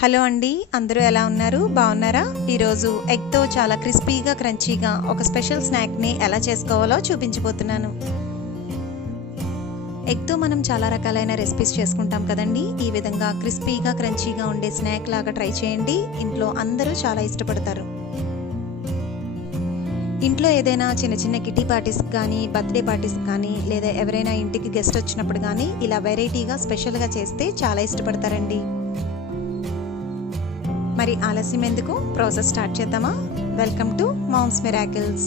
Hello అండి, అందరూ ఎలా ఉన్నారు? బాగున్నారా? ఈరోజు ఎగ్తో చాలా క్రిస్పీగా క్రంచీగా ఒక స్పెషల్ స్నాక్ని ఎలా చేసుకోవాలో చూపించబోతున్నాను. ఎగ్తో మనం చాలా రకాలైన రెసిపీస్ చేసుకుంటాం కదండి. ఈ విధంగా క్రిస్పీగా క్రంచీగా ఉండే స్నాక్ లాగా ట్రై చేయండి. ఇంట్లో అందరూ చాలా ఇష్టపడతారు. ఇంట్లో ఏదైనా చిన్న చిన్న కిటీ పార్టీస్ కానీ, బర్త్డే పార్టీస్ కానీ, లేదా ఎవరైనా ఇంటికి గెస్ట్ వచ్చినప్పుడు కానీ ఇలా వెరైటీగా స్పెషల్గా చేస్తే చాలా ఇష్టపడతారండి. మరి ఆలస్యం ఎందుకు, ప్రాసెస్ స్టార్ట్ చేద్దామా? Welcome to Mom's Miracles.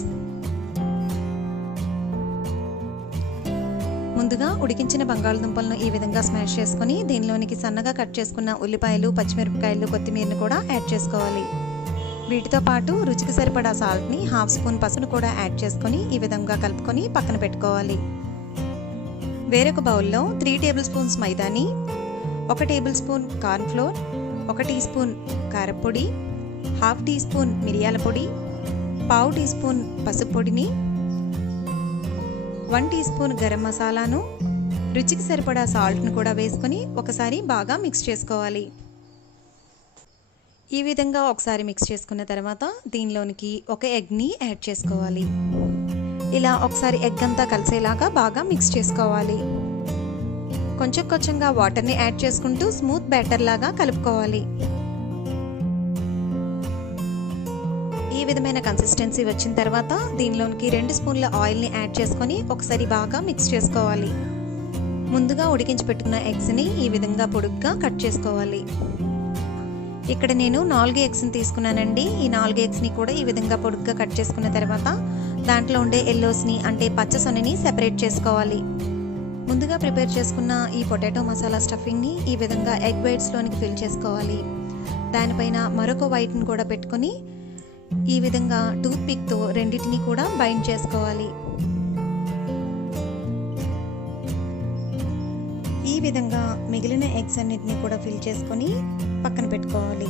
ముందుగా ఉడికించిన బంగాళదుంపలను ఈ విధంగా స్మాష్ చేసుకొని దీనిలోనికి సన్నగా కట్ చేసుకున్న ఉల్లిపాయలు, పచ్చిమిరపకాయలు, కొత్తిమీరను కూడా యాడ్ చేసుకోవాలి. వీటితో పాటు రుచికి సరిపడా సాల్ట్ని, హాఫ్ స్పూన్ పసుపును కూడా యాడ్ చేసుకొని ఈ విధంగా కలుపుకొని పక్కన పెట్టుకోవాలి. వేరొక బౌల్లో 3 టేబుల్ స్పూన్స్ మైదాని, 1 table spoon corn flour, 1 tea spoon కారపొడి, హాఫ్ టీ స్పూన్ మిరియాల పొడి, పావు టీ స్పూన్ పసుపు పొడిని, 1 టీ స్పూన్ గరం మసాలాను, రుచికి సరిపడా సాల్ట్ను కూడా వేసుకొని ఒకసారి బాగా మిక్స్ చేసుకోవాలి. ఈ విధంగా ఒకసారి మిక్స్ చేసుకున్న తర్వాత దీనిలోనికి ఒక ఎగ్ని యాడ్ చేసుకోవాలి. ఇలా ఒకసారి ఎగ్ అంతా కలిసేలాగా బాగా మిక్స్ చేసుకోవాలి. కొంచెం కొంచెంగా వాటర్ని యాడ్ చేసుకుంటూ స్మూత్ బ్యాటర్ లాగా కలుపుకోవాలి. ఈ విధమైన కన్సిస్టెన్సీ వచ్చిన తర్వాత దీనిలోనికి 2 స్పూన్ల ఆయిల్ని యాడ్ చేసుకొని ఒకసారి బాగా మిక్స్ చేసుకోవాలి. ముందుగా ఉడికించి పెట్టుకున్న ఎగ్స్ని ఈ విధంగా పొడుగ్గా కట్ చేసుకోవాలి. ఇక్కడ నేను 4 ఎగ్స్ని తీసుకున్నానండి. ఈ 4 ఎగ్స్ని కూడా ఈ విధంగా పొడుగ్గా కట్ చేసుకున్న తర్వాత దాంట్లో ఉండే ఎల్లోస్ని అంటే పచ్చసొనని సెపరేట్ చేసుకోవాలి. ముందుగా ప్రిపేర్ చేసుకున్న ఈ పొటాటో మసాలా స్టఫింగ్ని ఈ విధంగా ఎగ్ వైట్స్లోనికి ఫిల్ చేసుకోవాలి. దానిపైన మరొక వైట్ని కూడా పెట్టుకొని ఈ విధంగా టూత్ పిక్తో రెండింటిని కూడా బైండ్ చేసుకోవాలి. ఈ విధంగా మిగిలిన ఎగ్స్ అన్నిటిని కూడా ఫిల్ చేసుకొని పక్కన పెట్టుకోవాలి.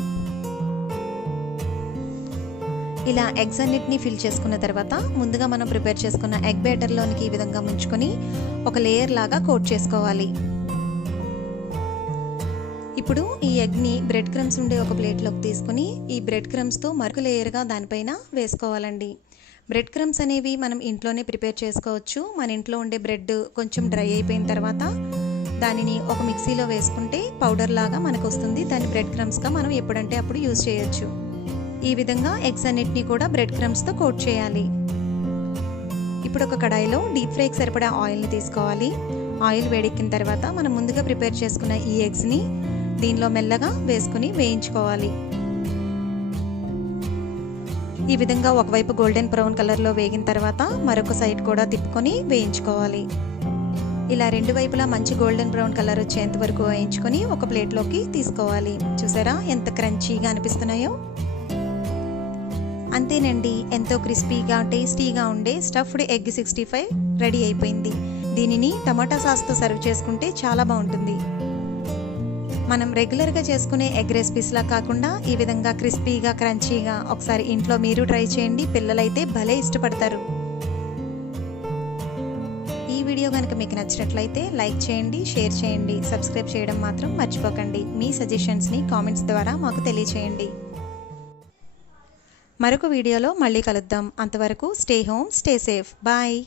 ఇలా ఎగ్స్ అన్నిటిని ఫిల్ చేసుకున్న తర్వాత ముందుగా మనం ప్రిపేర్ చేసుకున్న ఎగ్ బ్యాటర్లోనికి ఈ విధంగా ముంచుకొని ఒక లేయర్ లాగా కోట్ చేసుకోవాలి. ఇప్పుడు ఈ ఎగ్ని బ్రెడ్ క్రమ్స్ ఉండే ఒక ప్లేట్లోకి తీసుకుని ఈ బ్రెడ్ క్రమ్స్తో మరొక లేయర్గా దానిపైన వేసుకోవాలండి. బ్రెడ్ క్రమ్స్ అనేవి మనం ఇంట్లోనే ప్రిపేర్ చేసుకోవచ్చు. మన ఇంట్లో ఉండే బ్రెడ్ కొంచెం డ్రై అయిపోయిన తర్వాత దానిని ఒక మిక్సీలో వేసుకుంటే పౌడర్ లాగా మనకు వస్తుంది. దాన్ని బ్రెడ్ క్రమ్స్గా మనం ఎప్పుడంటే అప్పుడు యూజ్ చేయొచ్చు. ఈ విధంగా ఎగ్స్ అన్నిటిని కూడా బ్రెడ్ క్రమ్స్తో కోట్ చేయాలి. ఇప్పుడు ఒక కడాయిలో డీప్ ఫ్రైకి సరిపడా ఆయిల్ని తీసుకోవాలి. ఆయిల్ వేడెక్కిన తర్వాత మనం ముందుగా ప్రిపేర్ చేసుకున్న ఈ ఎగ్స్ని దీనిలో మెల్లగా వేసుకుని వేయించుకోవాలి. ఈ విధంగా ఒకవైపు గోల్డెన్ బ్రౌన్ కలర్లో వేగిన తర్వాత మరొక సైడ్ కూడా తిప్పుకొని వేయించుకోవాలి. ఇలా 2 వైపులా మంచి గోల్డెన్ బ్రౌన్ కలర్ వచ్చేంత వరకు వేయించుకొని ఒక ప్లేట్లోకి తీసుకోవాలి. చూసారా ఎంత క్రంచీగా అనిపిస్తున్నాయో? అంతేనండి, ఎంతో క్రిస్పీగా టేస్టీగా ఉండే స్టఫ్డ్ ఎగ్ 65 రెడీ అయిపోయింది. దీనిని టమాటా సాస్తో సర్వ్ చేసుకుంటే చాలా బాగుంటుంది. మనం రెగ్యులర్గా చేసుకునే ఎగ్ రెసిపీస్లా కాకుండా ఈ విధంగా క్రిస్పీగా క్రంచీగా ఒకసారి ఇంట్లో మీరు ట్రై చేయండి. పిల్లలైతే భలే ఇష్టపడతారు. ఈ వీడియో కనుక మీకు నచ్చినట్లయితే లైక్ చేయండి, షేర్ చేయండి, సబ్స్క్రైబ్ చేయడం మాత్రం మర్చిపోకండి. మీ సజెషన్స్ని కామెంట్స్ ద్వారా మాకు తెలియచేయండి. మరొక వీడియోలో మళ్ళీ కలుద్దాం. అంతవరకు stay home, stay safe. Bye.